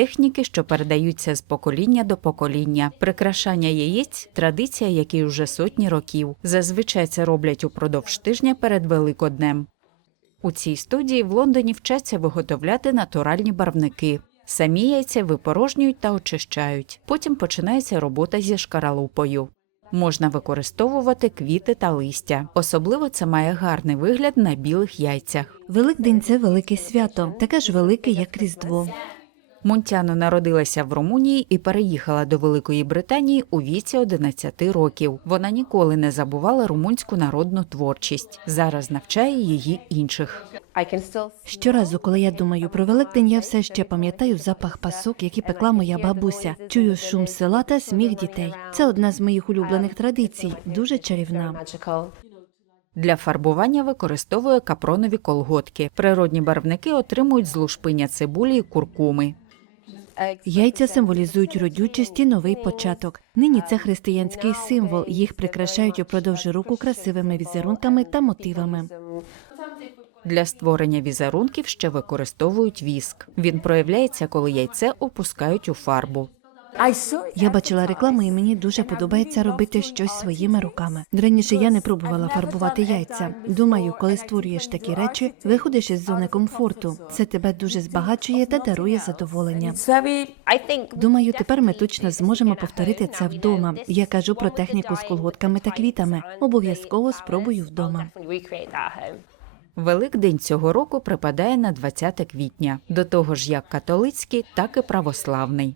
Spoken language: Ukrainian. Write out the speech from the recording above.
техніки, що передаються з покоління до покоління. Прикрашання яєць традиція, якій уже сотні років. Зазвичай це роблять упродовж тижня перед Великоднем. У цій студії в Лондоні вчаться виготовляти натуральні барвники. Самі яйця випорожнюють та очищають. Потім починається робота зі шкаралупою. Можна використовувати квіти та листя. Особливо це має гарний вигляд на білих яйцях. Великдень це велике свято, таке ж велике, як Різдво. Мунтяно народилася в Румунії і переїхала до Великої Британії у віці 11 років. Вона ніколи не забувала румунську народну творчість. Зараз навчає її інших. Щоразу, коли я думаю про Великдень, я все ще пам'ятаю запах пасок, які пекла моя бабуся. Чую шум села та сміх дітей. Це одна з моїх улюблених традицій, дуже чарівна. Для фарбування використовує капронові колготки. Природні барвники отримують з лушпиня цибулі і куркуми. Яйця символізують родючість і новий початок. Нині це християнський символ. Їх прикрашають упродовж року красивими візерунками та мотивами. Для створення візерунків ще використовують віск. Він проявляється, коли яйце опускають у фарбу. Я бачила рекламу, і мені дуже подобається робити щось своїми руками. Раніше я не пробувала фарбувати яйця. Думаю, коли створюєш такі речі, виходиш із зони комфорту. Це тебе дуже збагачує та дарує задоволення. Думаю, тепер ми точно зможемо повторити це вдома. Я кажу про техніку з колготками та квітами. Обов'язково спробую вдома. Великдень цього року припадає на 20 квітня, до того ж як католицький, так і православний.